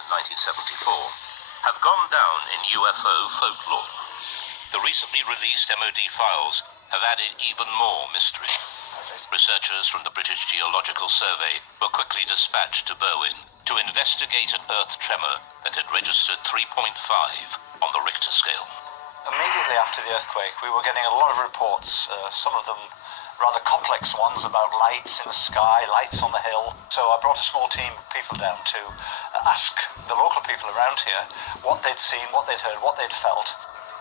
in 1974 have gone down in UFO folklore. The recently released MOD files have added even more mystery. Researchers from the British Geological Survey were quickly dispatched to Berwyn to investigate an earth tremor that had registered 3.5 on the Richter scale. Immediately after the earthquake, we were getting a lot of reports, some of them rather complex ones about lights in the sky, lights on the hill. So I brought a small team of people down to ask the local people around here what they'd seen, what they'd heard, what they'd felt.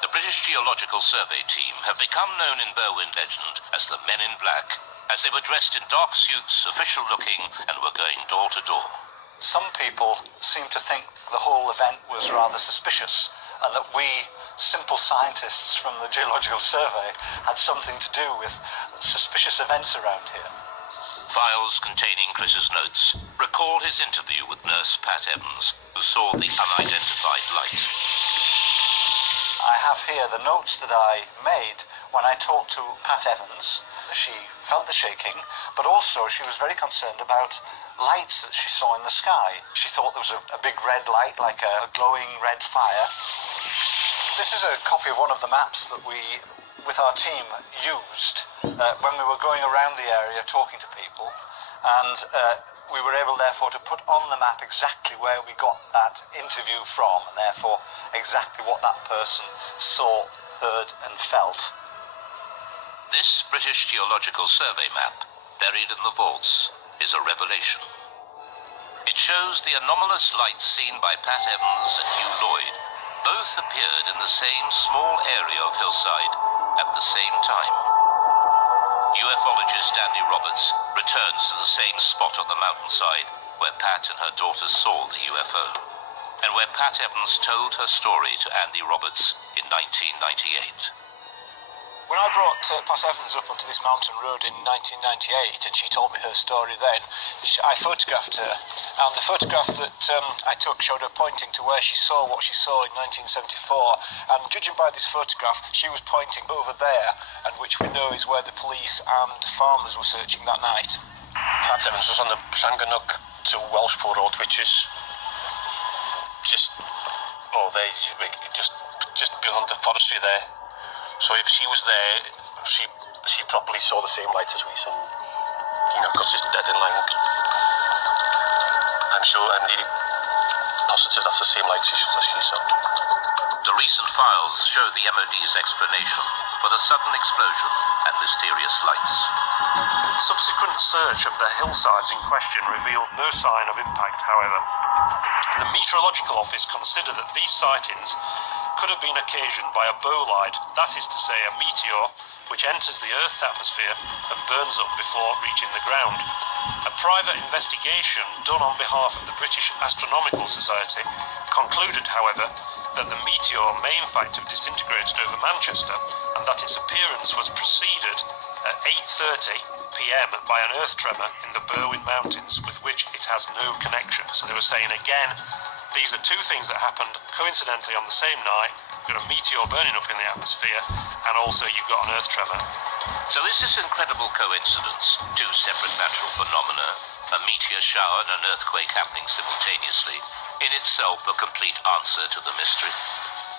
The British Geological Survey team have become known in Berwyn legend as the Men in Black, as they were dressed in dark suits, official looking, and were going door to door. Some people seemed to think the whole event was rather suspicious, and that we, simple scientists from the Geological Survey, had something to do with suspicious events around here. Files containing Chris's notes recall his interview with nurse Pat Evans, who saw the unidentified light. I have here the notes that I made when I talked to Pat Evans. She felt the shaking, but also she was very concerned about lights that she saw in the sky. She thought there was a big red light, like a glowing red fire. This is a copy of one of the maps that we, with our team, used when we were going around the area talking to people, and we were able therefore to put on the map exactly where we got that interview from, and therefore exactly what that person saw, heard and felt. This British Geological Survey map, buried in the vaults, is a revelation. It shows the anomalous lights seen by Pat Evans and Hugh Lloyd. Both appeared in the same small area of hillside at the same time. Ufologist Andy Roberts returns to the same spot on the mountainside where Pat and her daughters saw the UFO, and where Pat Evans told her story to Andy Roberts in 1998. When I brought Pat Evans up onto this mountain road in 1998 and she told me her story then, I photographed her, and the photograph that I took showed her pointing to where she saw what she saw in 1974, and judging by this photograph, she was pointing over there, and which we know is where the police and farmers were searching that night. Pat Evans was on the Llangannock to Welshpool Road, which is just beyond the forestry there. So if she was there, she probably saw the same lights as we saw. You know, because it's dead in line. I'm sure, I'm really positive that's the same lights as she saw. The recent files show the MOD's explanation for the sudden explosion and mysterious lights. Subsequent search of the hillsides in question revealed no sign of impact, however. The Meteorological Office considered that these sightings could have been occasioned by a bolide, that is to say a meteor, which enters the Earth's atmosphere and burns up before reaching the ground. A private investigation done on behalf of the British Astronomical Society concluded, however, that the meteor may in fact have disintegrated over Manchester, and that its appearance was preceded at 8:30 p.m. by an earth tremor in the Berwyn Mountains, with which it has no connection. So they were saying again, these are two things that happened coincidentally on the same night. You've got a meteor burning up in the atmosphere, and also you've got an earth tremor. So is this incredible coincidence, two separate natural phenomena, a meteor shower and an earthquake happening simultaneously, in itself a complete answer to the mystery?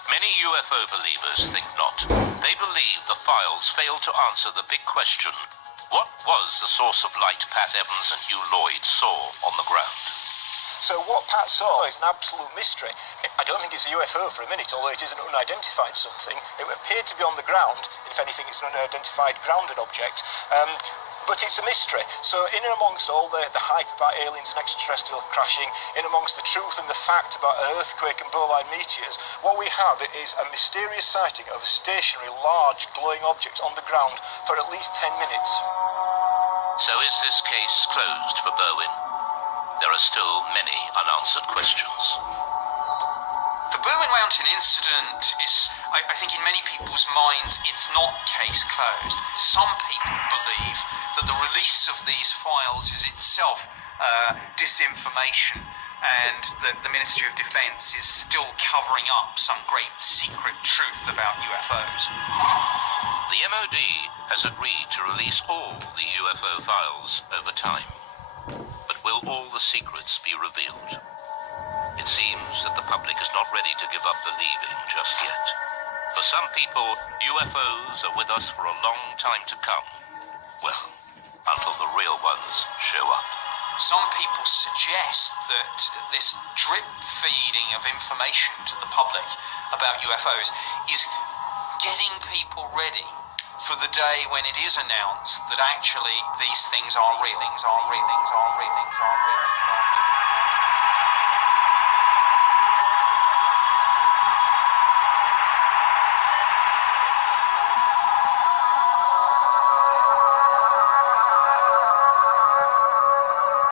Many UFO believers think not. They believe the files fail to answer the big question: what was the source of light Pat Evans and Hugh Lloyd saw on the ground? So what Pat saw is an absolute mystery. I don't think it's a UFO for a minute, although it is an unidentified something. It appeared to be on the ground. If anything, it's an unidentified grounded object. But it's a mystery. So in and amongst all the hype about aliens and extraterrestrial crashing, in amongst the truth and the fact about an earthquake and bolide meteors, what we have is a mysterious sighting of a stationary, large, glowing object on the ground for at least 10 minutes. So is this case closed for Berwyn? There are still many unanswered questions. The Berwyn Mountain incident is, I think in many people's minds, it's not case closed. Some people believe that the release of these files is itself disinformation, and that the Ministry of Defence is still covering up some great secret truth about UFOs. The MOD has agreed to release all the UFO files over time. But will all the secrets be revealed? It seems that the public is not ready to give up believing just yet. For some people, UFOs are with us for a long time to come. Well, until the real ones show up. Some people suggest that this drip feeding of information to the public about UFOs is getting people ready for the day when it is announced that actually these things are real.